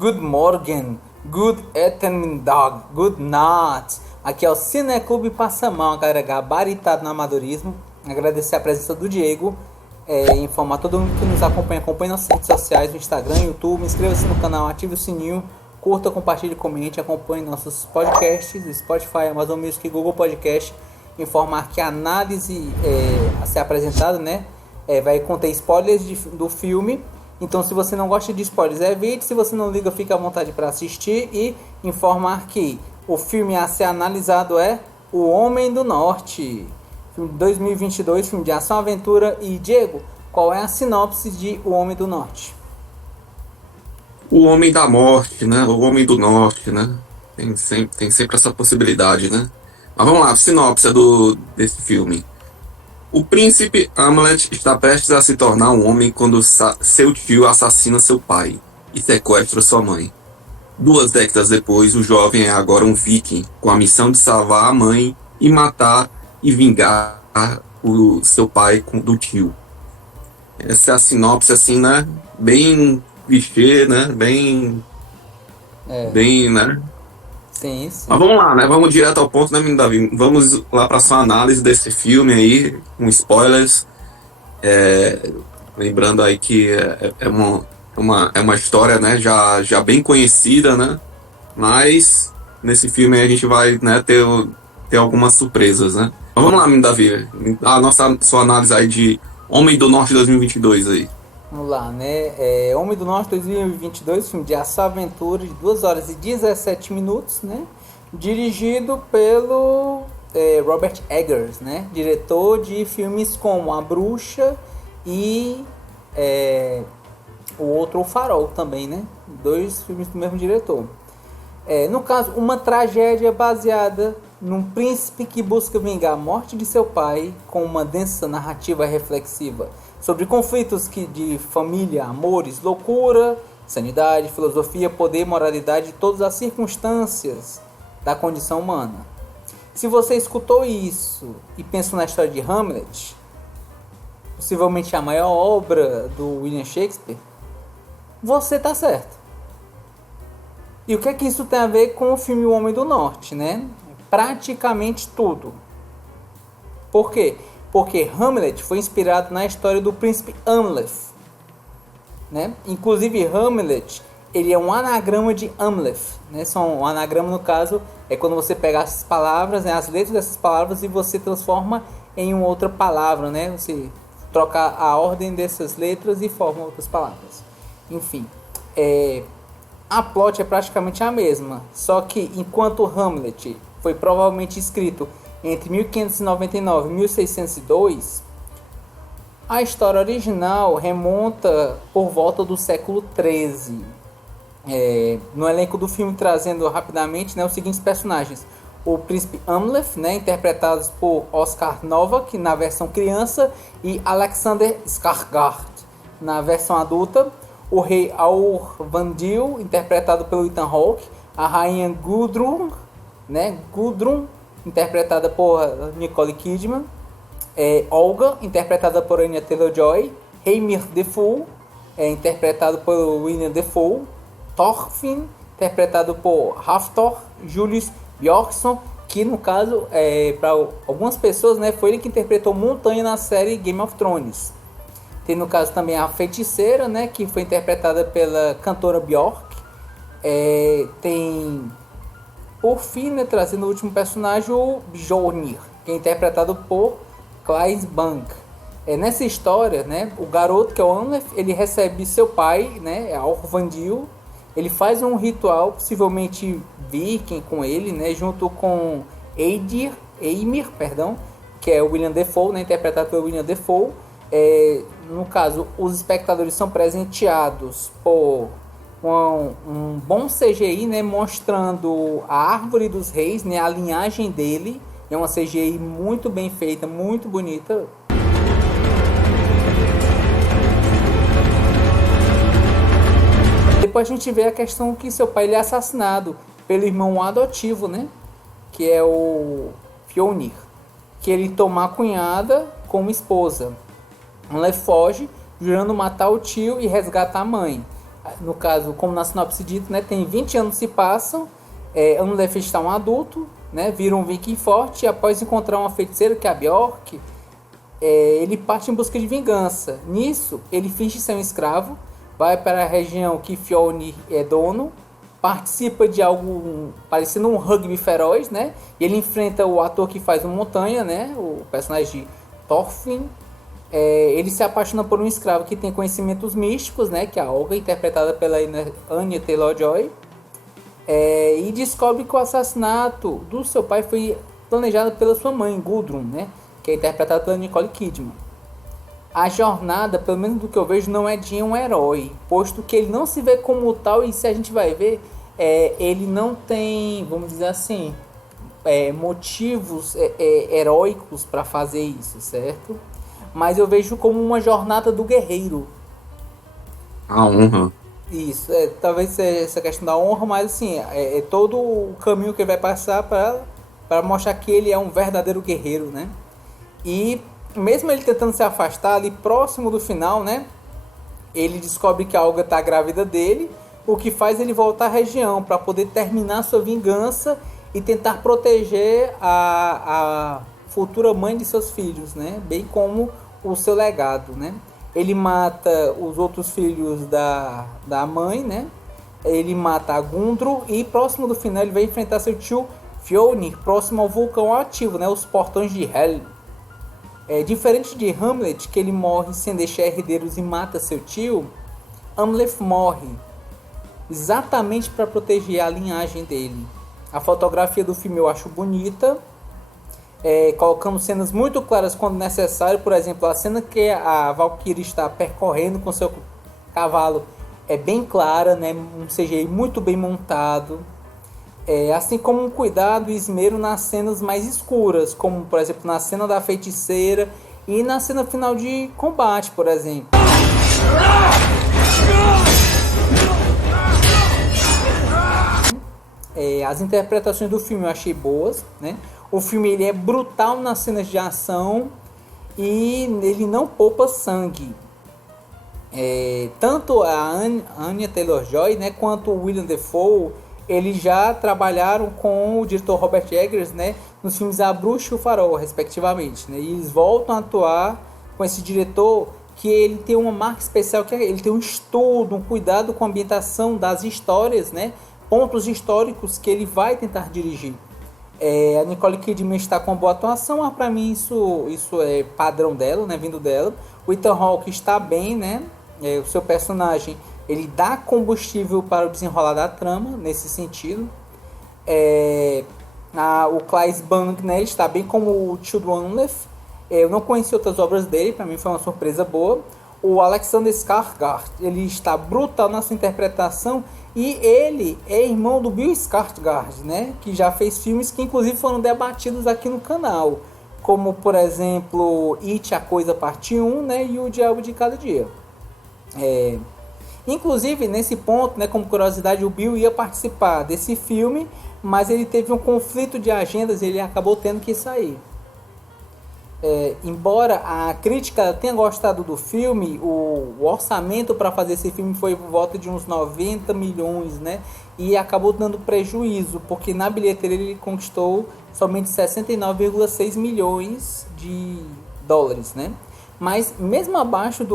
Good morning, good Ettendag, good night. Aqui é o Cineclube Passamão, galera gabaritado no amadorismo. Agradecer a presença do Diego. Informar todo mundo que nos acompanha nas redes sociais, no Instagram, YouTube. Inscreva-se no canal, ative o sininho, curta, compartilhe, comente, acompanhe nossos podcasts, Spotify, Amazon Music, Google Podcast. Informar que a análise a ser apresentada, né, vai conter spoilers do filme. Então, se você não gosta de spoilers, evite. Se você não liga, fique à vontade para assistir. E informar que o filme a ser analisado é O Homem do Norte, filme de 2022, filme de ação, aventura. E Diego, qual é a sinopse de O Homem do Norte? O Homem da Morte, né? O Homem do Norte, né? Tem sempre essa possibilidade, né? Mas vamos lá, a sinopse desse filme. O príncipe Hamlet está prestes a se tornar um homem quando seu tio assassina seu pai e sequestra sua mãe. 2 décadas depois, o jovem é agora um viking com a missão de salvar a mãe e matar e vingar o seu pai do tio. Essa é a sinopse, assim, né? Bem clichê, né? Bem, né? Sim, sim. Mas vamos lá, né? Vamos direto ao ponto, né, menino Davi? Vamos lá para sua análise desse filme aí, com spoilers. Lembrando aí que é uma história, né, já bem conhecida, né? Mas nesse filme aí a gente vai, né, ter algumas surpresas, né? Mas vamos lá, menino Davi. Sua análise aí de Homem do Norte 2022 aí. Vamos lá, né? Homem do Norte 2022, filme de ação aventura de 2 horas e 17 minutos, né? Dirigido pelo Robert Eggers, né? Diretor de filmes como A Bruxa e o outro, O Farol também, né? 2 filmes do mesmo diretor. No caso, uma tragédia baseada num príncipe que busca vingar a morte de seu pai com uma densa narrativa reflexiva sobre conflitos de família, amores, loucura, sanidade, filosofia, poder, moralidade e todas as circunstâncias da condição humana. Se você escutou isso e pensou na história de Hamlet, possivelmente a maior obra do William Shakespeare, você tá certo. E o que é que isso tem a ver com o filme O Homem do Norte, né? Praticamente tudo. Por quê? Porque Hamlet foi inspirado na história do príncipe Hamlet, né? Inclusive Hamlet, ele é um anagrama de Hamlet, né? Um anagrama, no caso, é quando você pega as palavras, né, as letras dessas palavras, e você transforma em uma outra palavra, né? Você troca a ordem dessas letras e forma outras palavras. Enfim, a plot é praticamente a mesma, só que enquanto Hamlet foi provavelmente escrito entre 1599 e 1602, a história original remonta por volta do século XIII. No elenco do filme, trazendo rapidamente, né, os seguintes personagens: o príncipe Hamlet, né, interpretados por Oscar Novak na versão criança e Alexander Skarsgård na versão adulta; o rei Aurvandil, interpretado pelo Ethan Hawke; a rainha Gudrun, né, interpretada por Nicole Kidman; Olga, interpretada por Anya Taylor-Joy; Heimir Defoe, interpretado por William Defoe; Thorfinn, interpretado por Hafthor; Julius Bjorkson, que no caso, para algumas pessoas, né, foi ele que interpretou Montanha na série Game of Thrones. Tem no caso também a feiticeira, né, que foi interpretada pela cantora Björk. Tem, por fim, né, trazendo o último personagem, o Bjornir, que é interpretado por Claes Bank. Nessa história, né, o garoto, que é o Hamlet, ele recebe seu pai, né, Aurvandil. Ele faz um ritual, possivelmente viking, com ele, né, junto com Eimir, que é o William Defoe, né, interpretado pelo William Defoe. No caso, os espectadores são presenteados por um bom CGI, né, mostrando a árvore dos reis, né, a linhagem dele. É uma CGI muito bem feita, muito bonita. Depois a gente vê a questão que seu pai ele é assassinado pelo irmão adotivo, né, que é o Fjolnir, que ele toma a cunhada como esposa. Ela foge, jurando matar o tio e resgatar a mãe. No caso, como na sinopse dito, né, tem 20 anos se passam, Unlef está um adulto, né, vira um viking forte e após encontrar uma feiticeira que é a Bjork, ele parte em busca de vingança. Nisso, ele finge ser um escravo, vai para a região que Fjolnir é dono, participa de algo parecendo um rugby feroz, né? E ele enfrenta o ator que faz o Montanha, né? O personagem de Thorfinn. Ele se apaixona por um escravo que tem conhecimentos místicos, né? Que é a Olga, interpretada pela Anya Taylor-Joy. E descobre que o assassinato do seu pai foi planejado pela sua mãe, Gudrun, né? Que é interpretada pela Nicole Kidman. A jornada, pelo menos do que eu vejo, não é de um herói, posto que ele não se vê como tal, e se a gente vai ver, ele não tem, vamos dizer assim, motivos heróicos para fazer isso, certo? Mas eu vejo como uma jornada do guerreiro. A honra. Isso, talvez seja essa questão da honra, mas assim, é todo o caminho que ele vai passar para mostrar que ele é um verdadeiro guerreiro, né? E mesmo ele tentando se afastar ali próximo do final, né? Ele descobre que a Olga está grávida dele, o que faz ele voltar à região para poder terminar sua vingança e tentar proteger a futura mãe de seus filhos, né? Bem como o seu legado, né? Ele mata os outros filhos da mãe, né? Ele mata a Gundru e próximo do final ele vai enfrentar seu tio Fjolnir, próximo ao vulcão ativo, né? Os portões de Hel. Diferente de Hamlet, que ele morre sem deixar herdeiros e mata seu tio, Amleth morre exatamente para proteger a linhagem dele. A fotografia do filme eu acho bonita, colocando cenas muito claras quando necessário. Por exemplo, a cena que a Valkyrie está percorrendo com seu cavalo é bem clara, né? Um CGI muito bem montado. Assim como um cuidado e esmero nas cenas mais escuras, como por exemplo na cena da feiticeira e na cena final de combate, por exemplo. As interpretações do filme eu achei boas, né? O filme ele é brutal nas cenas de ação e ele não poupa sangue. Tanto a Anya Taylor-Joy, né, quanto o William Dafoe, eles já trabalharam com o diretor Robert Eggers, né, nos filmes A Bruxa e o Farol, respectivamente, né, e eles voltam a atuar com esse diretor que ele tem uma marca especial, que ele tem um estudo, um cuidado com a ambientação das histórias, né, pontos históricos que ele vai tentar dirigir. A Nicole Kidman está com uma boa atuação, mas para mim isso é padrão dela, né, vindo dela. O Ethan Hawke está bem, né, o seu personagem ele dá combustível para o desenrolar da trama, nesse sentido. O Claes Bang, né, está bem como o tio do Unlef. Eu não conheci outras obras dele, para mim foi uma surpresa boa. O Alexander Skarsgård, ele está brutal na sua interpretação e ele é irmão do Bill Skarsgård, né, que já fez filmes que inclusive foram debatidos aqui no canal, como por exemplo It, a Coisa Parte 1, né, e O Diabo de Cada Dia. Inclusive, nesse ponto, né, como curiosidade, o Bill ia participar desse filme, mas ele teve um conflito de agendas e ele acabou tendo que sair. Embora a crítica tenha gostado do filme, o orçamento para fazer esse filme foi por volta de uns 90 milhões, né? E acabou dando prejuízo, porque na bilheteria ele conquistou somente 69,6 milhões de dólares, né? Mas mesmo abaixo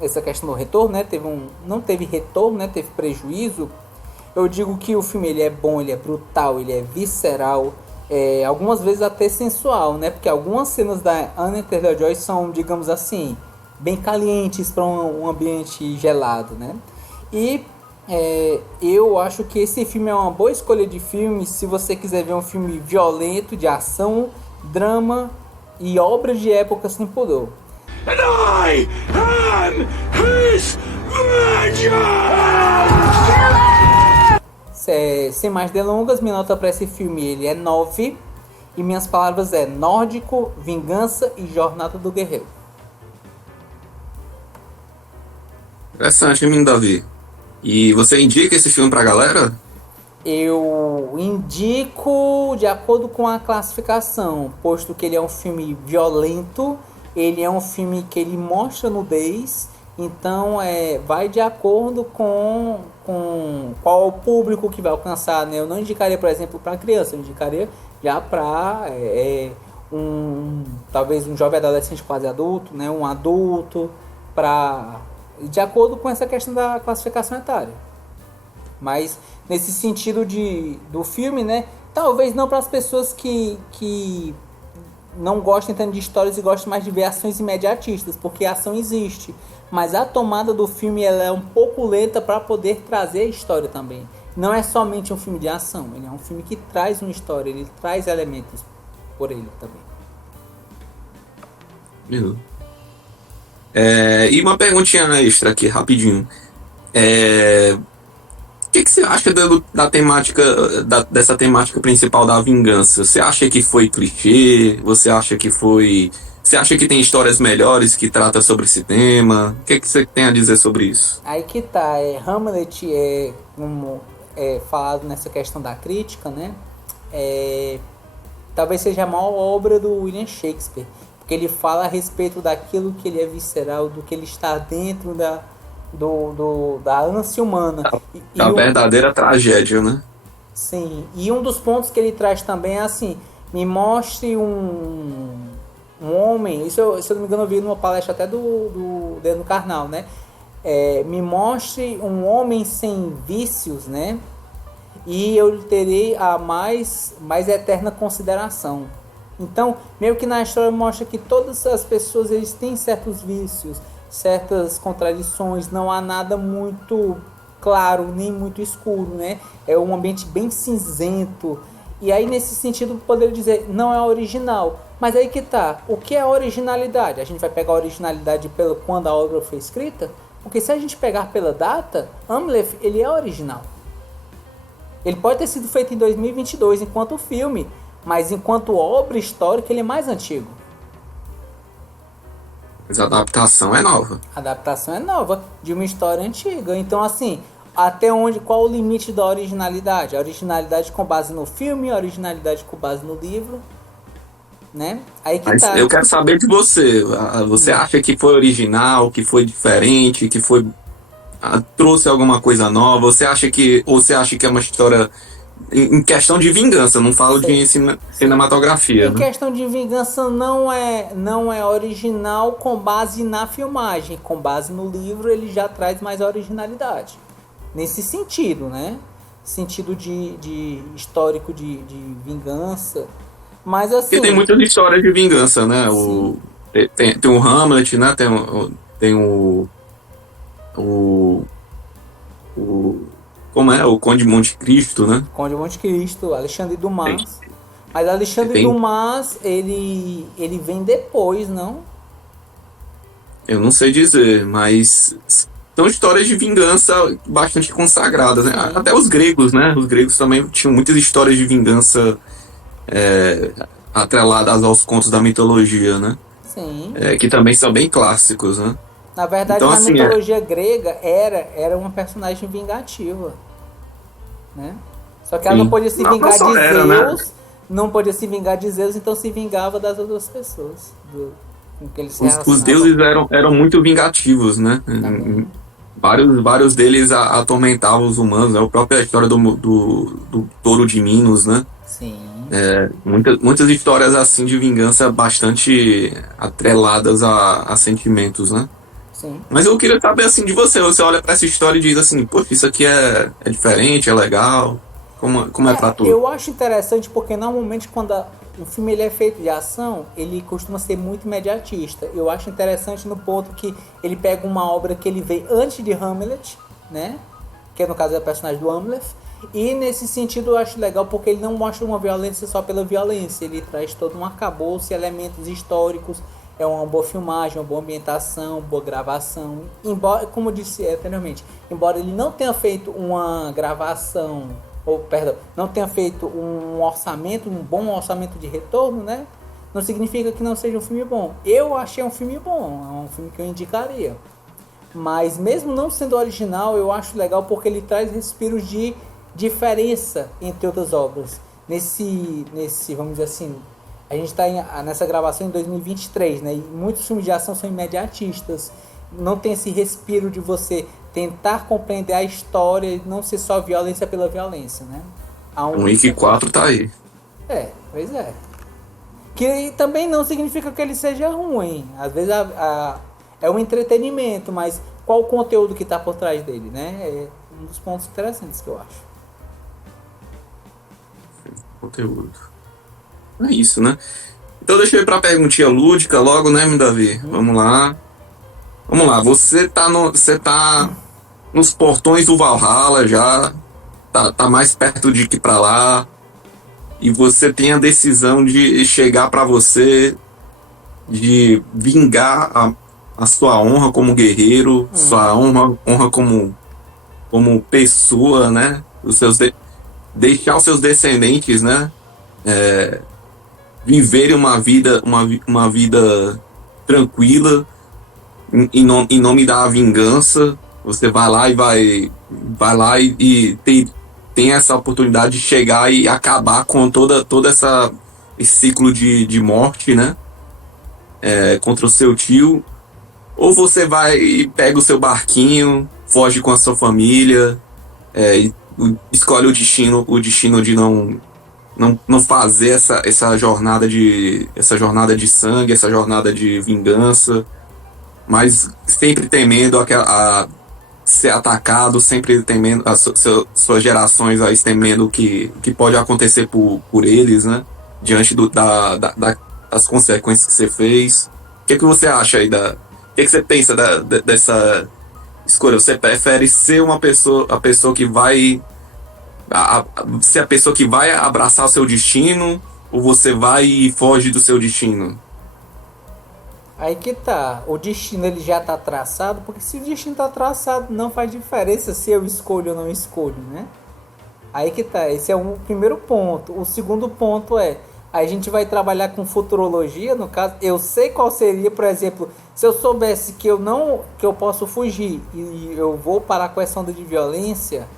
essa questão do retorno, né, não teve retorno, né, teve prejuízo. Eu digo que o filme ele é bom, ele é brutal, ele é visceral, algumas vezes até sensual, né, porque algumas cenas da Anya Taylor-Joy são, digamos assim, bem calientes para um ambiente gelado, né. E eu acho que esse filme é uma boa escolha de filme se você quiser ver um filme violento, de ação, drama e obra de época sem pudor. And I am his Sem mais delongas, minha nota para esse filme ele é 9 e minhas palavras é nórdico, vingança e jornada do guerreiro. Interessante, menino Davi. E você indica esse filme pra galera? Eu indico de acordo com a classificação, posto que ele é um filme violento, ele é um filme que ele mostra nudez, Então, vai de acordo com qual é o público que vai alcançar, né? Eu não indicaria, por exemplo, para criança, eu indicaria já para talvez um jovem adolescente quase adulto, né? Um adulto, de acordo com essa questão da classificação etária. Mas nesse sentido do filme, né? Talvez não para as pessoas que não gostem tanto de histórias e gostem mais de ver ações imediatistas, porque a ação existe. Mas a tomada do filme ela é um pouco lenta para poder trazer a história também. Não é somente um filme de ação, ele é um filme que traz uma história, ele traz elementos por ele também. Beleza. E uma perguntinha extra aqui, rapidinho. O que você acha da temática, dessa temática principal da vingança? Você acha que foi clichê? Você acha que foi... Você acha que tem histórias melhores que tratam sobre esse tema? O que você tem a dizer sobre isso? Aí que tá, Hamlet como falado nessa questão da crítica, né? Talvez seja a maior obra do William Shakespeare, porque ele fala a respeito daquilo que ele é visceral, do que ele está dentro da ânsia humana. A verdadeira tragédia, né? Sim, e um dos pontos que ele traz também é assim, me mostre um homem, se eu não me engano eu vi numa palestra até do Deno Karnal, né? Me mostre um homem sem vícios, né? E eu terei a mais eterna consideração. Então, meio que na história mostra que todas as pessoas eles têm certos vícios, certas contradições, não há nada muito claro nem muito escuro, né? É um ambiente bem cinzento. E aí nesse sentido poderia dizer não é original, mas aí que tá, o que é originalidade? A gente vai pegar a originalidade pelo quando a obra foi escrita? Porque se a gente pegar pela data, Hamlet ele é original. Ele pode ter sido feito em 2022 enquanto filme, mas enquanto obra histórica ele é mais antigo. Mas a adaptação é nova. A adaptação é nova de uma história antiga. Então, assim, até onde, qual o limite da originalidade? A originalidade com base no filme, a originalidade com base no livro, né? Aí que Mas tá. eu quero saber de você. Você acha que foi original, que foi diferente, que foi trouxe alguma coisa nova? Ou você acha que é uma história em questão de vingança? Não falo de cinematografia, Em né? questão de vingança não é original com base na filmagem, com base no livro ele já traz mais originalidade. Nesse sentido, né? Sentido de histórico de vingança. Mas assim. Porque tem muitas histórias de vingança, né? Tem o Hamlet, né? Tem como é? O Conde de Monte Cristo, né? Conde de Monte Cristo, Alexandre Dumas. Mas Alexandre Dumas, ele vem depois, não? Eu não sei dizer, mas são histórias de vingança bastante consagradas, né? Sim. Até os gregos, né? Os gregos também tinham muitas histórias de vingança atreladas aos contos da mitologia, né? Sim. Que também são bem clássicos, né? Na verdade, então, na assim, mitologia grega era uma personagem vingativa, né? Só que ela não podia se vingar de Zeus, né? Não podia se vingar de Zeus, então se vingava das outras pessoas. Com que eles se os deuses eram muito vingativos, né? Vários deles atormentavam os humanos, né? A própria história do touro de Minos, né? Sim. Muitas histórias assim de vingança bastante atreladas a sentimentos, né? Sim. Mas eu queria saber assim de você. Você olha pra essa história e diz assim, poxa, isso aqui é diferente, é legal. Como é pra tu? Eu acho interessante porque normalmente quando o filme ele é feito de ação, ele costuma ser muito imediatista. Eu acho interessante no ponto que ele pega uma obra que ele veio antes de Hamlet, né? Que no caso é o personagem do Hamlet. E nesse sentido eu acho legal porque ele não mostra uma violência só pela violência. Ele traz todo um arcabouço, elementos históricos. É uma boa filmagem, uma boa ambientação, boa gravação. Embora, como eu disse anteriormente, embora ele não tenha feito uma gravação, não tenha feito um bom orçamento de retorno, né? Não significa que não seja um filme bom. Eu achei um filme bom, é um filme que eu indicaria. Mas mesmo não sendo original, eu acho legal porque ele traz respiros de diferença entre outras obras. Nesse vamos dizer assim, a gente está nessa gravação em 2023, né? E muitos filmes de ação são imediatistas. não tem esse respiro de você tentar compreender a história e não ser só violência pela violência, né? Há O um Wick 4 tá aí. pois é. Que também não significa que ele seja ruim. Às vezes é um entretenimento, mas qual o conteúdo que está por trás dele, né? É um dos pontos interessantes que eu acho. Conteúdo. É isso, né? Então deixa eu ir pra perguntinha lúdica logo, né, meu Davi? Vamos lá. Vamos lá, você tá nos portões do Valhalla já, tá mais perto de ir pra lá, e você tem a decisão de chegar pra você, de vingar a sua honra como guerreiro, sua honra como pessoa, né? Deixar os seus descendentes, né? Viverem uma vida tranquila em nome da vingança. Você vai lá vai lá tem essa oportunidade de chegar e acabar com toda esse ciclo de morte, né? Contra o seu tio. Ou você vai e pega o seu barquinho, foge com a sua família, e escolhe o destino de não fazer essa jornada de sangue, essa jornada de vingança, mas sempre temendo a ser atacado, sempre temendo suas gerações aí temendo o que pode acontecer por eles, né? Diante das consequências que você fez. O que você acha aí o que você pensa dessa escolha? Você prefere ser a pessoa que vai ser a pessoa que vai abraçar o seu destino, ou você vai e foge do seu destino? Aí que tá, o destino ele já tá traçado, porque se o destino tá traçado, não faz diferença se eu escolho ou não escolho, né? Aí que tá, esse é o primeiro ponto. O segundo ponto é, a gente vai trabalhar com futurologia, no caso, eu sei qual seria, por exemplo, se eu soubesse que eu posso fugir e eu vou parar com essa onda de violência,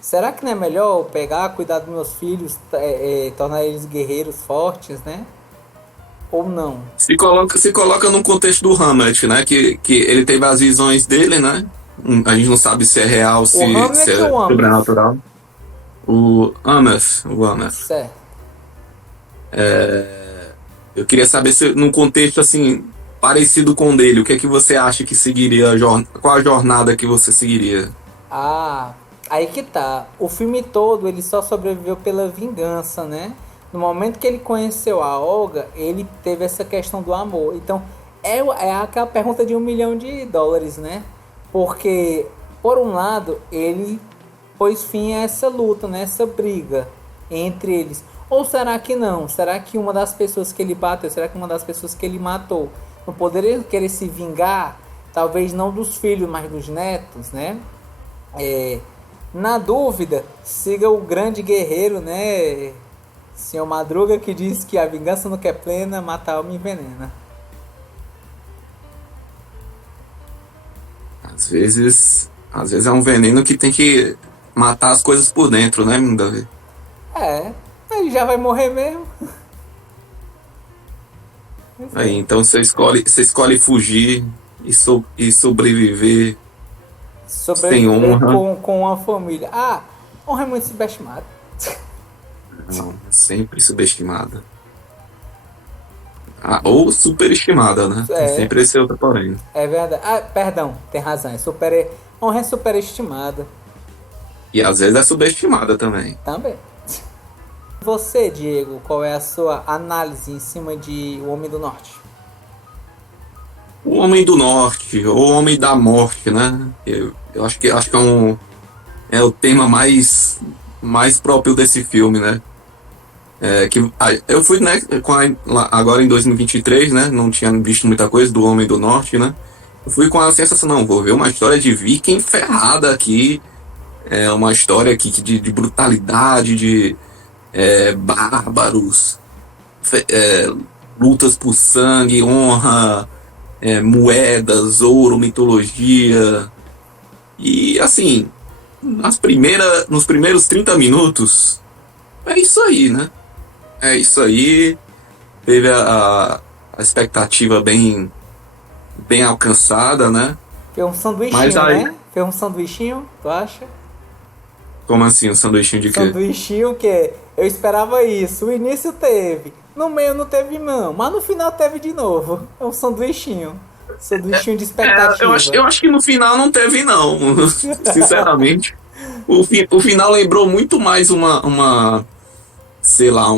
será que não é melhor eu pegar, cuidar dos meus filhos, tornar eles guerreiros fortes, né? Ou não? Se coloca no contexto do Hamlet, né? Que ele teve as visões dele, né? A gente não sabe se é real, se é sobrenatural. O Ameth. Certo. Eu queria saber se num contexto assim parecido com o dele, o que é que você acha que seguiria, qual a jornada que você seguiria? Aí que tá. O filme todo ele só sobreviveu pela vingança, né? No momento que ele conheceu a Olga, ele teve essa questão do amor. Então, é aquela pergunta de $1 milhão, né? Porque, por um lado, ele pôs fim a essa luta, né? Essa briga entre eles. Ou será que não? Será que uma das pessoas que ele bateu, será que uma das pessoas que ele matou, não poderia querer se vingar? Talvez não dos filhos, mas dos netos, né? Na dúvida, siga o grande guerreiro, né? Senhor Madruga, que diz que a vingança não quer plena, mata a alma envenena. Às vezes é um veneno que tem que matar as coisas por dentro, né, Davi? Ele já vai morrer mesmo. Aí, então você escolhe fugir e sobreviver sem honra. Com a família. Honra é muito subestimada. Não, sempre subestimada. Ou superestimada, né? Sempre esse outro porém. É verdade. Perdão, tem razão. Honra é superestimada. E às vezes é subestimada também. Também. Você, Diego, qual é a sua análise em cima de O Homem do Norte? O Homem do Norte, ou O Homem da Morte, né? Eu acho que é o tema mais próprio desse filme, né? Eu fui, né, agora em 2023, né? Não tinha visto muita coisa do Homem do Norte, né? Eu fui com a sensação, não, vou ver uma história de viking ferrada aqui. Uma história aqui de brutalidade, de bárbaros, lutas por sangue, honra, moedas, ouro, mitologia. E assim, nos primeiros 30 minutos, é isso aí, né? É isso aí. Teve a expectativa bem bem alcançada, né? Foi um Mas sanduichinho, aí, né? Foi um sanduichinho, tu acha? como assim, um sanduichinho de quê? Sanduichinho que eu esperava isso. O início teve, no meio não teve não, mas no final teve de novo. É um sanduichinho. Sanduichinho de Eu expectativa. acho que no final não teve, não. Sinceramente. O final lembrou muito mais sei lá,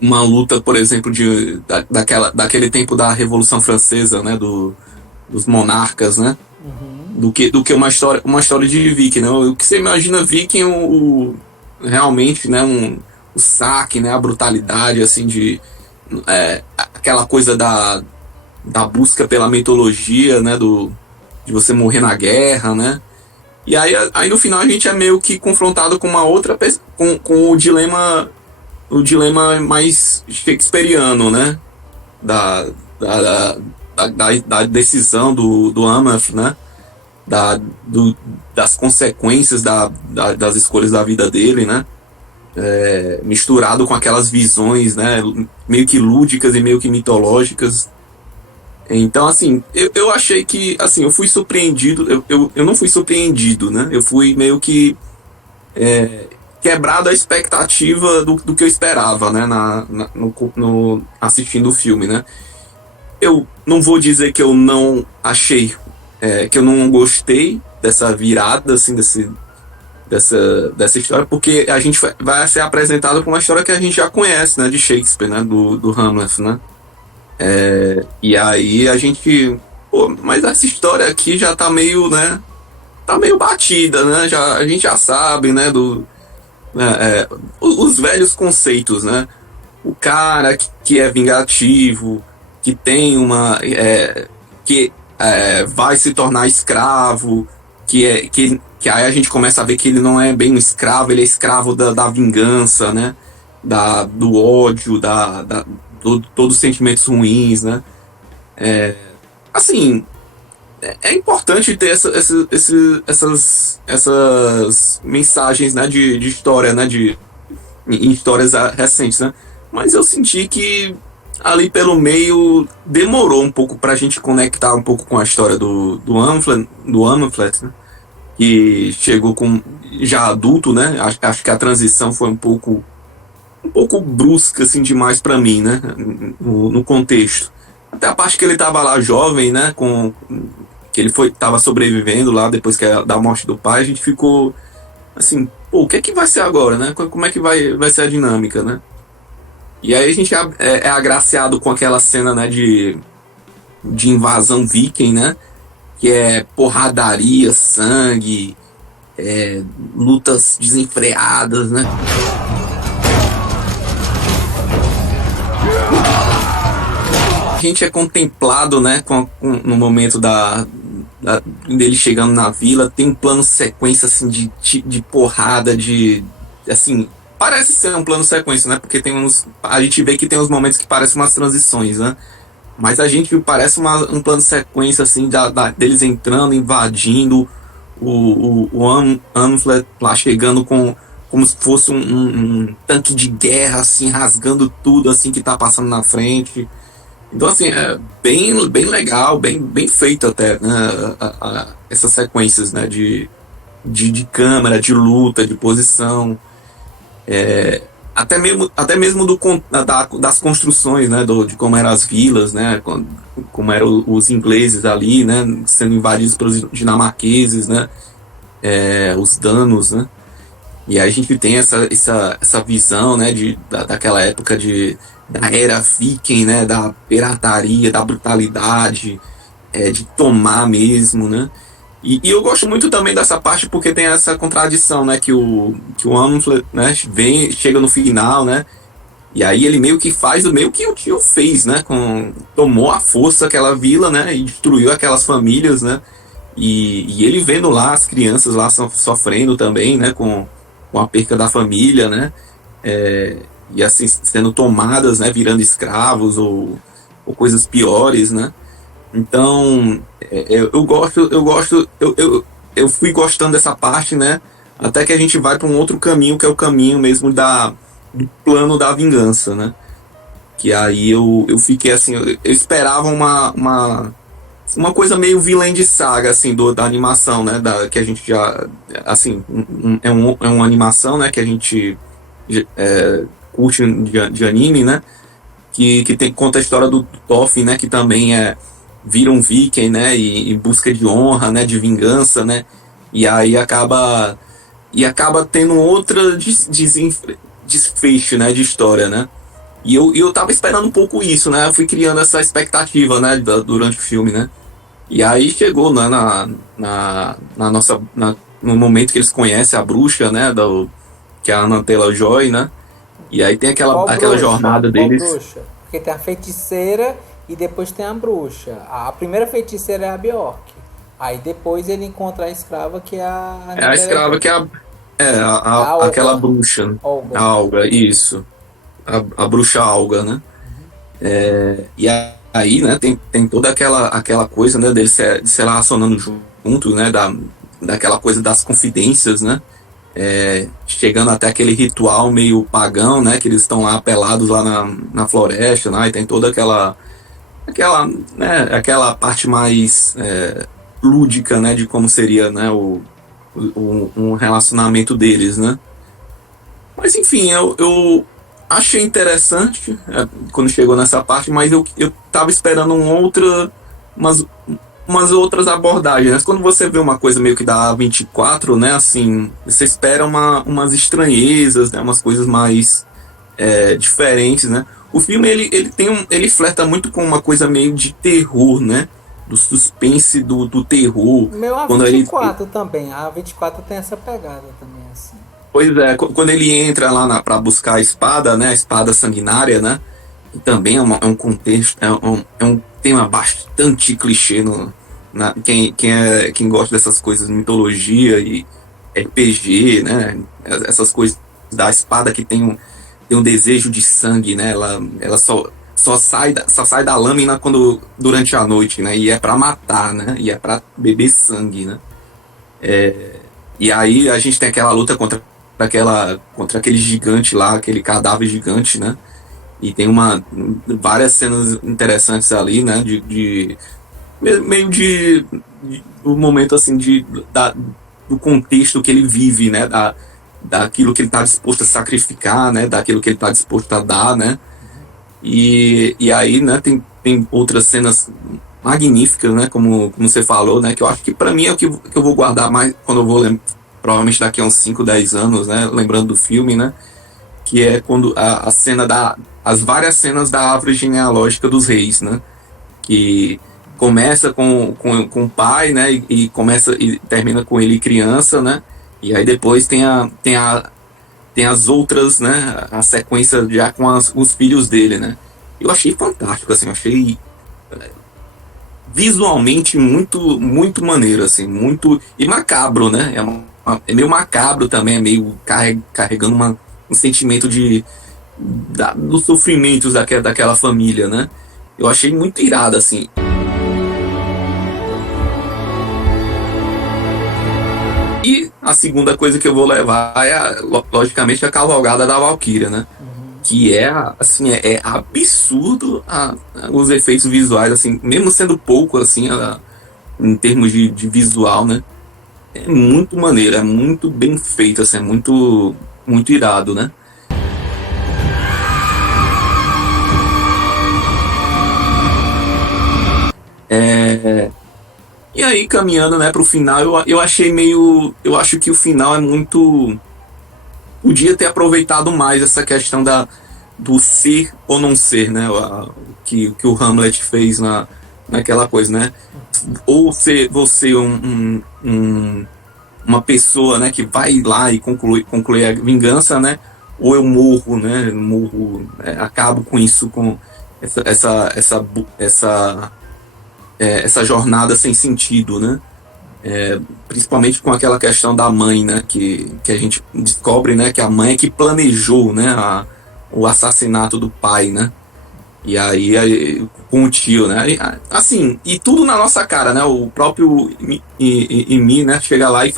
uma luta, por exemplo, daquele tempo da Revolução Francesa, né? Dos monarcas, né? Do que uma história de Viking, né? O que você imagina Viking, realmente, né? O saque, né? A brutalidade, assim, aquela coisa da busca pela mitologia, né? De você morrer na guerra, né? E aí no final a gente é meio que confrontado com uma outra com o dilema mais shakespeariano, né? Da, da, da decisão do Amleth, né? Da, do, das consequências das escolhas da vida dele, né? Misturado com aquelas visões, né? Meio que lúdicas e meio que mitológicas. Então, assim, eu achei que, assim, eu fui surpreendido, eu não fui surpreendido, né? Eu fui meio que quebrado a expectativa do que eu esperava, né? Assistindo o filme, né? Eu não vou dizer que eu não achei, que eu não gostei dessa virada, assim, dessa história, porque a gente vai ser apresentado com uma história que a gente já conhece, né? De Shakespeare, né? Do Hamlet, né? E aí a gente. Pô, mas essa história aqui já tá meio, né? Tá meio batida, né? A gente já sabe, né? Os velhos conceitos, né? O cara que é vingativo, que tem que vai se tornar escravo, que aí a gente começa a ver que ele não é bem um escravo, ele é escravo da vingança, né? Do ódio, todos os sentimentos ruins, né? Assim, é importante ter essas mensagens, né, de história, né, em histórias recentes, né? Mas eu senti que ali pelo meio demorou um pouco pra gente conectar um pouco com a história do Amphlett, né? Que chegou já adulto, né? Acho que a transição foi um pouco brusca, assim, demais pra mim, né? No contexto. Até a parte que ele tava lá jovem, né? Que ele tava sobrevivendo lá depois da morte do pai, a gente ficou assim, pô, o que é que vai ser agora, né? Como é que vai ser a dinâmica, né? E aí a gente é agraciado com aquela cena, né, de invasão viking, né? Que é porradaria, sangue, lutas desenfreadas, né? A gente é contemplado, né, no momento dele chegando na vila, tem um plano sequência, assim, de porrada, assim, parece ser um plano sequência, né, porque a gente vê que tem uns momentos que parecem umas transições, né, mas a gente parece um plano sequência, assim, deles entrando, invadindo, o Amphlett lá chegando como se fosse um tanque de guerra, assim, rasgando tudo, assim, que tá passando na frente. Então, assim, é bem, bem legal, bem feito até, né? Essas sequências, né? De câmera, de luta, de posição. Até mesmo das construções, né? De como eram as vilas, né? Como eram os ingleses ali, né? Sendo invadidos pelos dinamarqueses, né? Os danos, né? E aí a gente tem essa visão, né, daquela época da era viking, né, da pirataria, da brutalidade, de tomar mesmo, né. E eu gosto muito também dessa parte porque tem essa contradição, né, que o Amphlett, né, chega no final, né, e aí ele meio que faz o meio que o tio fez, né, tomou à força aquela vila, né, e destruiu aquelas famílias, né, e ele vendo lá as crianças lá sofrendo também, né, com a perca da família, né? E assim, sendo tomadas, né? Virando escravos ou coisas piores, né? Então, eu fui gostando dessa parte, né? Até que a gente vai para um outro caminho, que é o caminho mesmo do plano da vingança, né? Que aí eu fiquei assim, eu esperava uma coisa meio vilã de saga, assim, da animação, né? Que a gente já, assim, é uma animação, né? Que a gente curte de anime, né? Conta a história do Toffee, né? Que também vira um viking, né? E busca de honra, né? De vingança, né? E aí acaba tendo outra desfecho, né? De história, né? E eu tava esperando um pouco isso, né? Eu fui criando essa expectativa, né? Durante o filme, né? E aí chegou, né, na nossa. No momento que eles conhecem a bruxa, né? Que é a Anya Taylor-Joy, né? E aí tem Qual aquela bruxa? jornada Qual deles. bruxa? Porque tem a feiticeira e depois tem a bruxa. A primeira feiticeira é a Bjork. Aí depois ele encontra a escrava que é a É a Anya escrava que é, É a aquela Olga. bruxa. A Olga. alga, isso. A bruxa alga, né? E aí, né, tem toda aquela coisa, né, deles se relacionando junto, né, daquela coisa das confidências, né, chegando até aquele ritual meio pagão, né, que eles estão lá pelados lá na floresta, né, e tem toda aquela parte mais lúdica, né, de como seria, né, um relacionamento deles, né. Mas enfim, eu achei interessante quando chegou nessa parte, mas eu tava esperando umas, umas outras abordagens. Né? Quando você vê uma coisa meio que da A24, né, assim, você espera umas estranhezas, né, umas coisas mais diferentes, né. O filme, ele flerta muito com uma coisa meio de terror, né, do suspense, do terror. Meu a Quando vinte e ele, quatro também. A 24 tem essa pegada também, assim. Pois é, quando ele entra lá pra buscar a espada, né? A espada sanguinária, né? E também é um contexto, é um tema bastante clichê quem gosta dessas coisas, mitologia e RPG, né? Essas coisas da espada que tem um desejo de sangue, né? Ela só sai da lâmina durante a noite, né? E é pra matar, né? E é pra beber sangue, né? E aí a gente tem aquela luta contra aquele gigante lá, aquele cadáver gigante, né? E tem várias cenas interessantes ali, né? Meio do momento assim do contexto que ele vive, né? Daquilo que ele está disposto a sacrificar, né? Daquilo que ele está disposto a dar, né? E aí, né? Tem outras cenas magníficas, né? Como você falou, né? Que eu acho que para mim é o que eu vou guardar mais quando eu vou provavelmente daqui a uns 5 10 anos, né? Lembrando do filme, né? Que é quando a cena as várias cenas da árvore genealógica dos reis, né? Que começa com o pai, né? E começa e termina com ele criança, né? E aí depois tem as outras, né? A sequência já com os filhos dele, né? Eu achei fantástico, assim, eu achei visualmente muito muito maneiro, assim, muito e macabro, né? É meio macabro também, é meio carregando um sentimento dos sofrimentos daquela família, né? Eu achei muito irado, assim. E a segunda coisa que eu vou levar logicamente, a cavalgada da Valkyria, né? Que assim, é absurdo os efeitos visuais, assim, mesmo sendo pouco, assim, em termos de visual, né? É muito maneiro, é muito bem feito, assim, é muito, muito irado, né? E aí, caminhando, né, pro final, eu achei meio. Eu acho que o final é muito. Podia ter aproveitado mais essa questão do ser ou não ser, né? Que o Hamlet fez naquela coisa, né? Ou ser você uma pessoa, né, que vai lá e conclui a vingança, né? Ou eu morro, né? Acabo com isso, com essa jornada sem sentido, né? Principalmente com aquela questão da mãe, né? Que a gente descobre, né? Que a mãe é que planejou, né? O assassinato do pai, né? E aí com o tio, né? Assim, e tudo na nossa cara, né? O próprio Imi, né? Chega lá e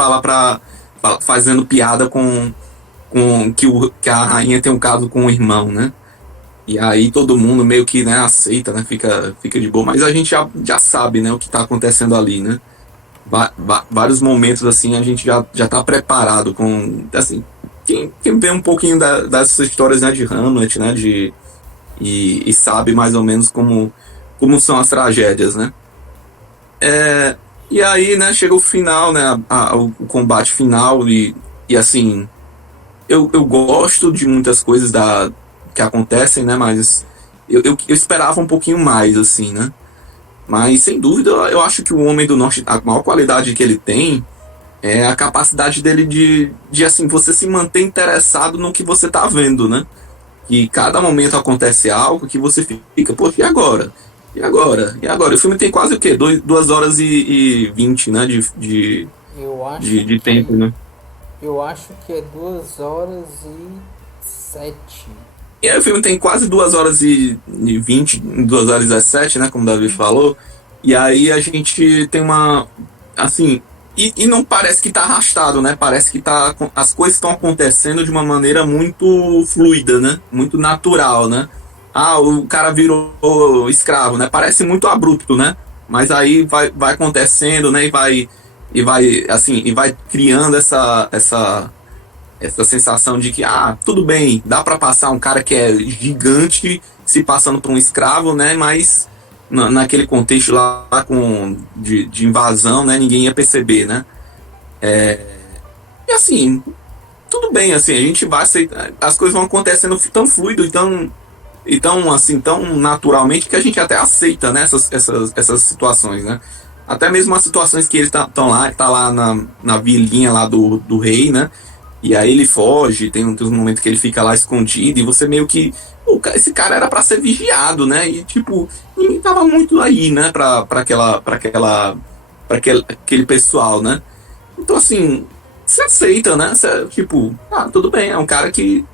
fazendo piada com que a rainha tem um caso com o irmão, né? E aí todo mundo meio que, né, aceita, né, fica de boa, mas a gente já sabe, né, o que tá acontecendo ali, né? Vários momentos assim a gente já tá preparado com, assim, quem vê um pouquinho dessas histórias, né, de Hamlet, né, e sabe mais ou menos como são as tragédias, né? E aí, né, chega o final, né, o combate final e assim, eu gosto de muitas coisas que acontecem, né, mas eu esperava um pouquinho mais, assim, né? Mas, sem dúvida, eu acho que o Homem do Norte, a maior qualidade que ele tem é a capacidade dele de assim, você se manter interessado no que você tá vendo, né? Que cada momento acontece algo que você fica, poxa, e agora? E agora? E agora? O filme tem quase o quê? 2 horas e 20, né? Eu acho De tempo, que né? eu acho que é 2 horas e 7. E aí o filme tem quase 2 horas e 20, 2 horas e 17, né? Como o Davi falou. E aí a gente tem uma. Assim. E não parece que tá arrastado, né? Parece que as coisas estão acontecendo de uma maneira muito fluida, né? Muito natural, né? Ah, o cara virou escravo, né? Parece muito abrupto, né? Mas aí vai acontecendo, né? E vai criando essa sensação de que, tudo bem, dá para passar um cara que é gigante se passando por um escravo, né? Mas naquele contexto lá de invasão, né? Ninguém ia perceber, né? E assim, tudo bem, assim, a gente vai aceitar, as coisas vão acontecendo tão fluido, então assim, tão naturalmente que a gente até aceita, né? Essas situações, né? Até mesmo as situações que ele tá lá na vilinha lá do rei, né? E aí ele foge, tem uns momentos que ele fica lá escondido, e você meio que. Pô, esse cara era pra ser vigiado, né? E tipo, ninguém tava muito aí, né? Aquele pessoal, né? Então assim, você aceita, né? Você, tipo, tudo bem, é um cara que.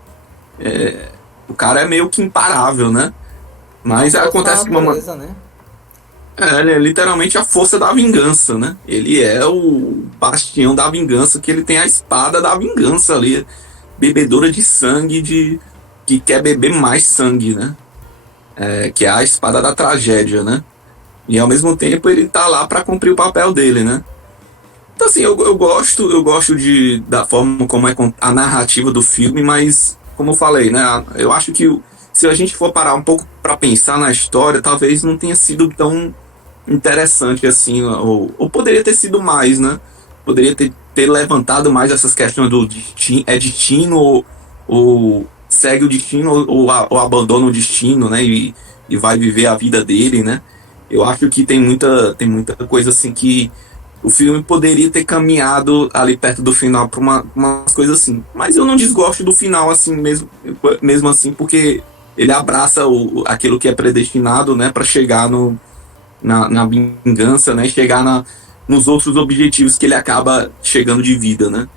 O cara é meio que imparável, né? É uma Mas força da acontece que natureza, né? ele é literalmente a força da vingança, né? Ele é o bastião da vingança, que ele tem a espada da vingança ali, bebedora de sangue, que quer beber mais sangue, né? Que é a espada da tragédia, né? E ao mesmo tempo ele tá lá para cumprir o papel dele, né? Então assim, eu gosto da forma como é a narrativa do filme, mas como eu falei, né? Eu acho que se a gente for parar um pouco para pensar na história, talvez não tenha sido tão interessante assim, ou poderia ter sido mais, né? Poderia ter levantado mais essas questões do destino, destino ou segue o destino ou abandona o destino, né? E vai viver a vida dele, né? Eu acho que tem muita coisa assim que o filme poderia ter caminhado ali perto do final para umas coisas assim. Mas eu não desgosto do final assim mesmo assim, porque ele abraça aquilo que é predestinado, né, para chegar na vingança, né? E chegar nos outros objetivos que ele acaba chegando de vida, né?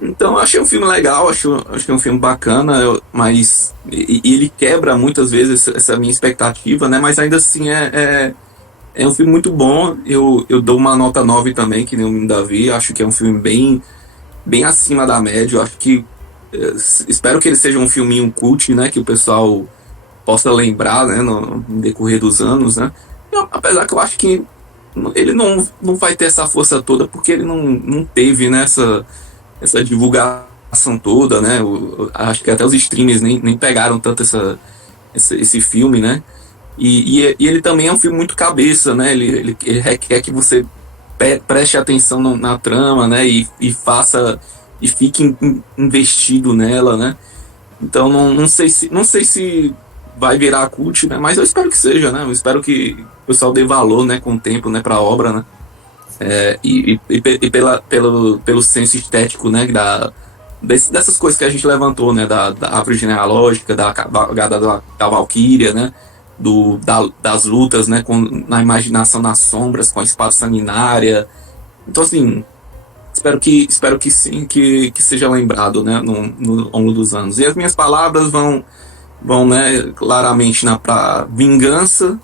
Então eu achei um filme legal, achei um filme bacana, mas e ele quebra muitas vezes essa minha expectativa, né? Mas ainda assim é um filme muito bom. Eu dou uma nota 9 também, que nem o Davi. Acho que é um filme bem acima da média. Eu acho que espero que ele seja um filminho cult, né? Que o pessoal possa lembrar, né, no decorrer dos anos, né? Apesar que eu acho que ele não vai ter essa força toda porque ele não teve, né, essa divulgação toda, né? Acho que até os streamers nem pegaram tanto esse filme, né? E ele também é um filme muito cabeça, né? Ele requer que você preste atenção na trama, né? E fique investido nela, né? Então não sei se vai virar cult, né? Mas eu espero que seja, né? Eu espero que o pessoal dê valor, né, com o tempo, né, para a obra, né? Pelo senso estético, né, dessas coisas que a gente levantou, né, da árvore genealógica, da cavalgada da Valquíria, né, das lutas, né, na imaginação nas sombras, com a espada sanguinária. Então, assim, espero que sim, que seja lembrado, né, no longo dos anos. E as minhas palavras vão, né, claramente pra vingança.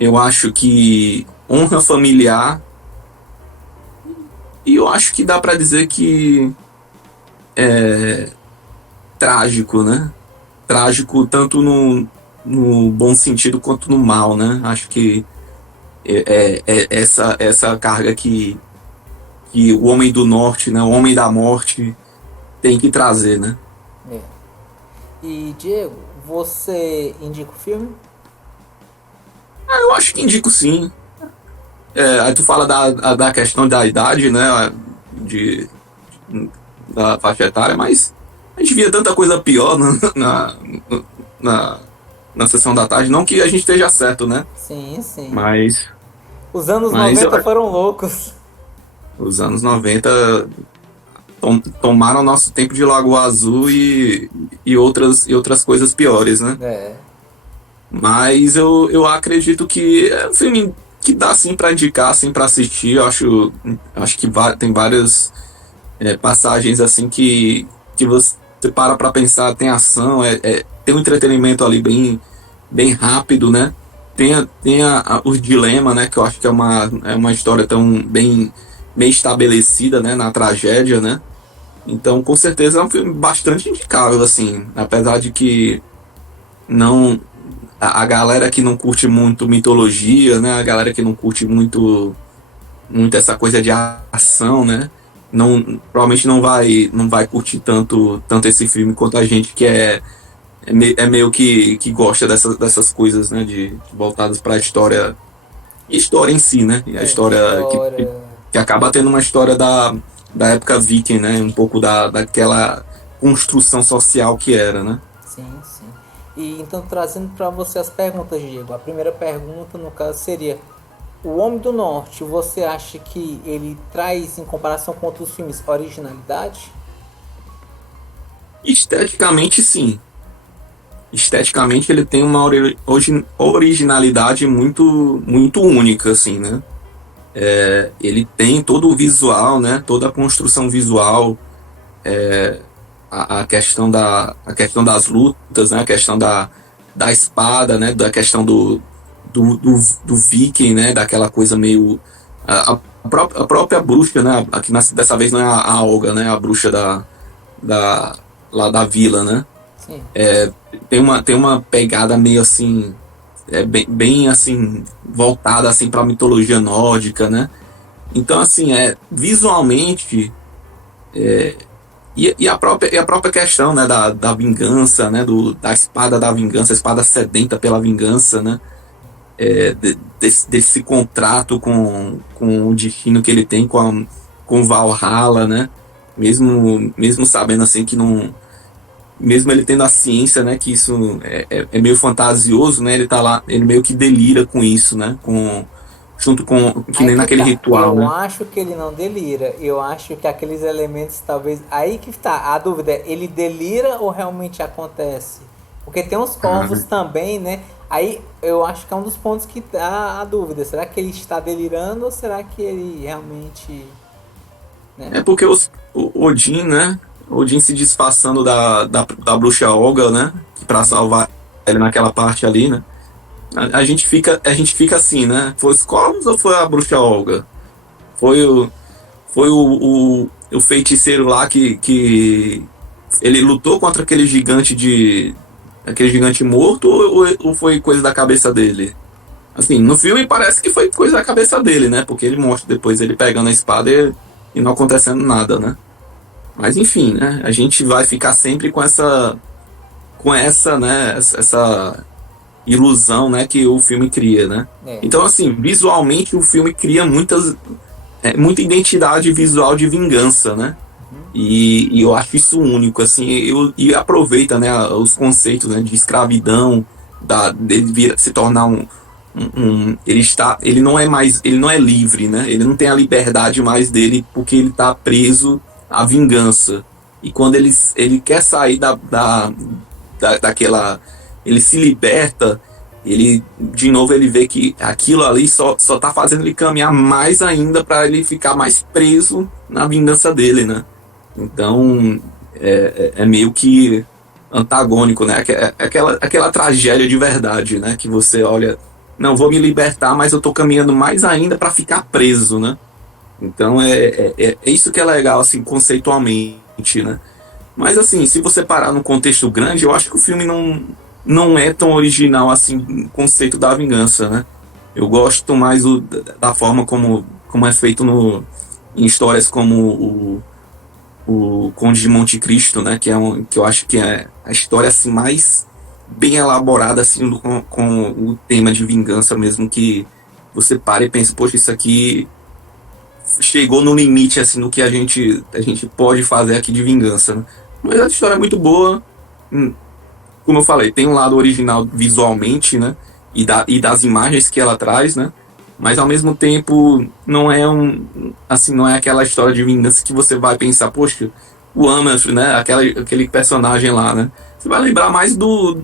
Eu acho que honra familiar, e eu acho que dá pra dizer que trágico, né? trágico tanto no bom sentido quanto no mal, né? Acho que essa carga que o Homem do Norte, né? O Homem da Morte tem que trazer, né? É. E Diego, você indica o filme? Eu acho que indico sim. Aí tu fala da questão da idade, né? De, da faixa etária, mas a gente via tanta coisa pior na, na sessão da tarde. Não que a gente esteja certo, né? Sim, sim. Mas, Os anos mas 90 foram loucos. os anos 90 tomaram nosso tempo de Lagoa Azul e outras coisas piores, né? É. Mas eu acredito que é um filme que dá sim pra indicar, assim, pra assistir. Eu acho que tem várias passagens assim que você para pra pensar, tem ação, tem um entretenimento ali bem rápido, né? Tem os dilemas, né? Que eu acho que é uma história tão bem estabelecida, né? Na tragédia, né? Então, com certeza é um filme bastante indicável, assim. Apesar de que não a galera que não curte muito mitologia, né? A galera que não curte muito essa coisa de ação, né? Não, provavelmente não vai curtir tanto esse filme quanto a gente que é meio que gosta dessas coisas, né? De voltadas para a história em si, né? E a história História. que acaba tendo uma história da época viking, né? Um pouco daquela construção social que era, né? Sim, sim. E então trazendo para você as perguntas, Diego. A primeira pergunta, no caso, seria: O Homem do Norte, você acha que ele traz, em comparação com outros filmes, originalidade? Esteticamente, sim. Esteticamente, ele tem uma originalidade muito única, assim, né? Ele tem todo o visual, né? Toda a construção visual, a questão das lutas, né? A questão da espada, né? Da questão do viking, né? Daquela coisa meio... a própria bruxa, né? Aqui dessa vez não é a Olga, né? A bruxa da, lá da vila, né? Sim. Tem uma pegada meio assim, bem assim, voltada assim para mitologia nórdica, né? Então, assim, visualmente, e a própria questão, né, da vingança, né, da espada da vingança, a espada sedenta pela vingança, né? Desse contrato com o destino que ele tem com Valhalla, né? Mesmo sabendo assim que não, mesmo ele tendo a ciência, né, que isso é meio fantasioso, né, ele tá lá, ele meio que delira com isso, né, junto com, que Aí nem que naquele tá. ritual, Eu né. acho que ele não delira. Eu acho que aqueles elementos talvez. Aí que tá. A dúvida é: ele delira ou realmente acontece? Porque tem uns corvos Ah, também, né? Aí eu acho que é um dos pontos que dá a dúvida. Será que ele está delirando ou será que ele realmente. Né? é porque o Odin, né, Odin se disfarçando da bruxa Olga, né, para salvar ele naquela parte ali, né, a gente fica assim, né, foi os corvos ou foi a bruxa Olga? Foi o feiticeiro lá que ele lutou contra aquele gigante morto ou foi coisa da cabeça dele? Assim, no filme parece que foi coisa da cabeça dele, né? Porque ele mostra depois ele pegando a espada e não acontecendo nada, né? Mas enfim, né? A gente vai ficar sempre né? Essa ilusão, né? Que o filme cria, né? É. Então, assim, visualmente o filme cria muita identidade visual de vingança, né? E eu acho isso único, assim, e aproveita, né, os conceitos, né, de escravidão, dele se tornar ele não é livre, né? Ele não tem a liberdade mais dele porque ele está preso à vingança. E quando ele quer sair daquela, ele se liberta, ele de novo ele vê que aquilo ali só tá fazendo ele caminhar mais ainda para ele ficar mais preso na vingança dele, né? Então é meio que antagônico, né? Aquela tragédia de verdade, né? Que você olha, não vou me libertar, mas eu tô caminhando mais ainda para ficar preso, né? Então é isso que é legal, assim, conceitualmente, né? Mas assim, se você parar no contexto grande, eu acho que o filme não é tão original assim, o conceito da vingança, né? Eu gosto mais da forma como é feito em histórias como o Conde de Monte Cristo, né? Que eu acho que é a história assim, mais bem elaborada assim, com o tema de vingança mesmo, que você para e pensa, poxa, isso aqui chegou no limite assim do que a gente pode fazer aqui de vingança, né? Mas a história é muito boa. Como eu falei, tem um lado original visualmente, né? E das imagens que ela traz, né? Mas ao mesmo tempo não é assim, não é aquela história de vingança que você vai pensar, poxa, o Hamlet, né? Aquele personagem lá, né? Você vai lembrar mais do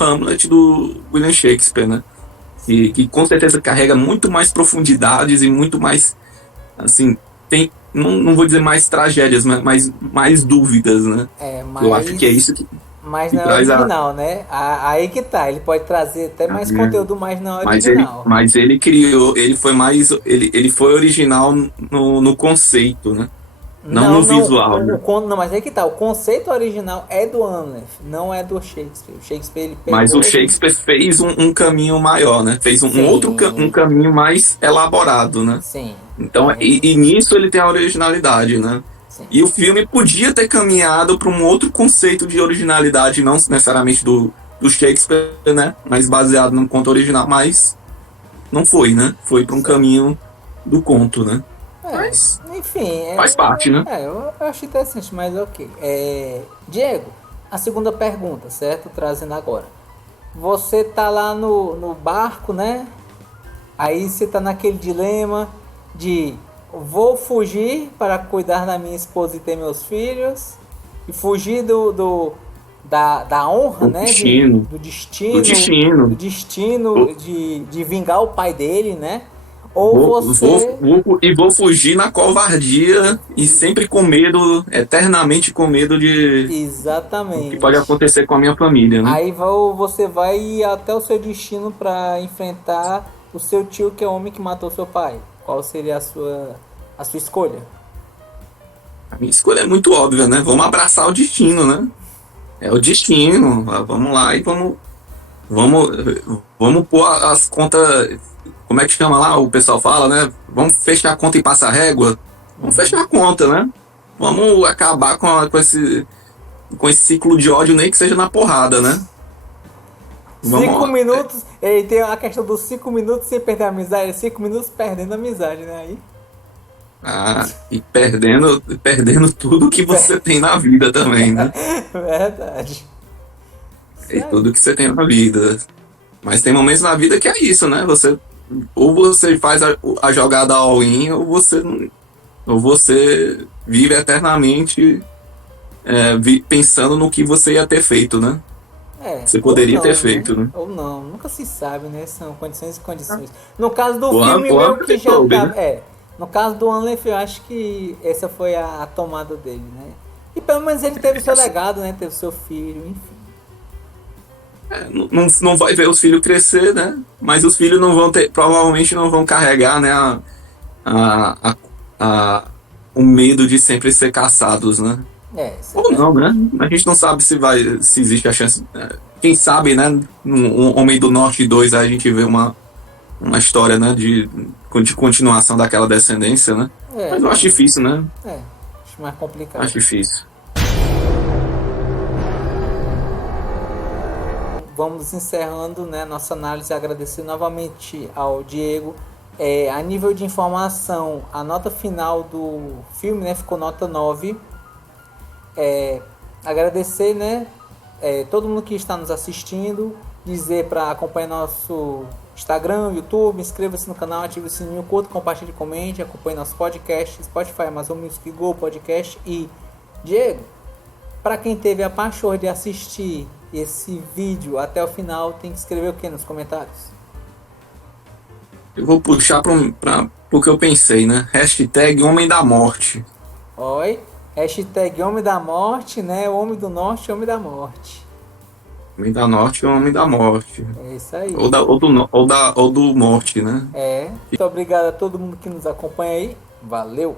Hamlet do William Shakespeare, né? Que com certeza carrega muito mais profundidades e muito mais, assim, não vou dizer mais tragédias, mas mais dúvidas, né? É, Eu acho que é isso mas que não é traz original, né? Aí que tá, ele pode trazer até mais conteúdo, mas não é Mas ele, original. mas ele criou, ele foi original no conceito, né? Não Não, no não, visual, né? não, mas aí que tá, o conceito original é do Hamlet, não é do Shakespeare. O Shakespeare ele Mas o pegou. Shakespeare fez um caminho maior, né? Fez um Sim, caminho mais elaborado, né? sim, Então, é, e nisso ele tem a originalidade, né? sim. E o filme podia ter caminhado para um outro conceito de originalidade, não necessariamente do Shakespeare, né? Mas baseado no conto original, mas não foi, né? Foi para um Certo. caminho do conto, né? É, Mas enfim, faz parte, né? eu acho interessante, mas ok. Diego, a segunda pergunta, certo? Trazendo agora. Você tá lá no barco, né? Aí você tá naquele dilema de vou fugir para cuidar da minha esposa e ter meus filhos e fugir da honra, Do né? destino. Do Do destino, do destino. destino Vou, de vingar o pai dele, né? Ou você. vou fugir na covardia e sempre com medo, eternamente com medo de do que pode Exatamente. acontecer com a minha família, né? Você vai ir até o seu destino para enfrentar o seu tio, que é o homem que matou seu pai. Qual seria a sua escolha? A minha escolha é muito óbvia, né? Vamos abraçar o destino, né? É o destino. Vamos lá e vamos, vamos pôr as contas. Como é que chama lá? O pessoal fala, né? Vamos fechar a conta e passar régua. Vamos fechar a conta, né? Vamos acabar com esse ciclo de ódio, nem que seja na porrada, né? Cinco Vamos. minutos, e tem a questão dos 5 minutos sem perder a amizade, 5 minutos perdendo a amizade, né? Aí. E perdendo tudo que você tem na vida também, né? Verdade. Isso E aí. tudo que você tem na vida. Mas tem momentos na vida que é isso, né? Ou você faz a jogada all-in, ou você vive eternamente pensando no que você ia ter feito, né? Você Ou poderia ter não, né? feito, né? Ou não, nunca se sabe, né? São condições e condições. No caso do O filme, o meio que Humphrey já soube, tá. né? No caso do Anlef, eu acho que essa foi a tomada dele, né? E pelo menos ele teve seu legado, né? Teve seu filho, enfim. Não vai ver os filhos crescer, né? Mas os filhos não vão ter, provavelmente não vão carregar, né? A, a, a- o medo de sempre ser caçados, né? Isso é Ou não, verdade. né? A gente não sabe se existe a chance. Quem sabe, né? No Homem do Norte 2 aí a gente vê uma história, né? De continuação daquela descendência, né? Mas eu acho Não. difícil, né? Acho mais complicado. Acho difícil. Vamos encerrando, né, nossa análise, agradecer novamente ao Diego. A nível de informação, a nota final do filme, né, ficou nota 9. Agradecer, né, todo mundo que está nos assistindo, dizer para acompanhar nosso Instagram, YouTube, inscreva-se no canal, ative o sininho, curta, compartilhe, comente, acompanhe nosso podcast, Spotify, Amazon Music, Go Podcast. E Diego, para quem teve a paixão de assistir esse vídeo até o final, tem que escrever o que nos comentários? Eu vou puxar pro que eu pensei, né? Hashtag Homem da Morte. Oi, hashtag Homem da Morte, né? Homem do Norte, Homem da Morte. Homem da Norte e Homem da Morte. É isso aí. Ou do Morte, né? Muito obrigado a todo mundo que nos acompanha aí. Valeu!